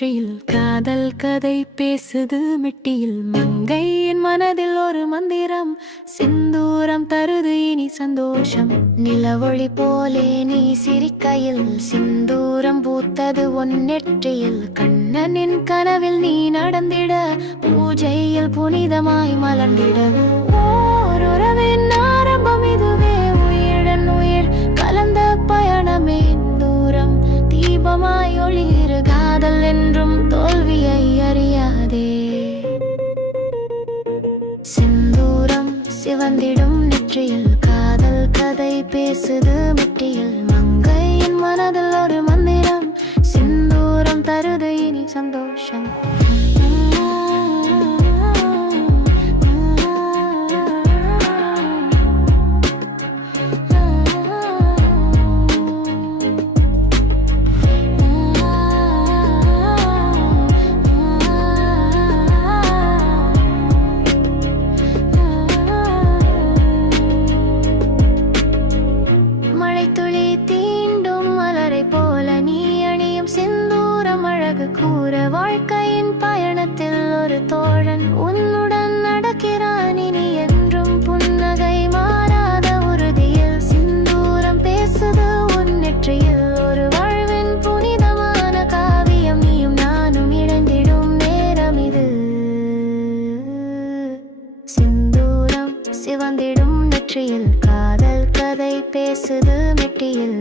நெற்றியில் காதல் கதை பேசுது மெட்டியில் மங்கை என் மனதில் ஒரு மந்திரம் சிந்தூரம் தருது இனி சந்தோஷம். நிலவொளி போலே நீ சிரிக்கையில் சிந்தூரம் பூத்தது உன் நெற்றியில். கண்ணனின் கனவில் நீ நடந்திட பூஜையில் புனிதமாய் மலர்ந்திட. ஓருறவின் ஆரம்பம் இதுவே, உயிருடன் உயிர் கலந்த பயணமே தூரம் தீபமாய் ஒளிரு. காதல் என்றும் தோல்வியை அறியாதே. சிந்தூரம் சிவந்திடும் நெற்றியில் காதல் கதை பேசுது மெட்டியில் மங்கையின் மனதில் ஒரு மந்திரம் சிந்தூரம் தருது இனி சந்தோஷம். கூற வாழ்க்கையின் பயணத்தில் ஒரு தோழன் உன்னுடன் நடக்கிறான் இனி என்றும் புன்னகை மாறாத உறுதியில். சிந்தூரம் பேசுது உன் நெற்றியில் ஒரு வாழ்வின் புனிதமான காவியம். நீயும் நானும் இணைந்திடும் நேரம் இது. சிந்தூரம் சிவந்திடும் நெற்றியில் காதல் கதை பேசுது மெட்டியில்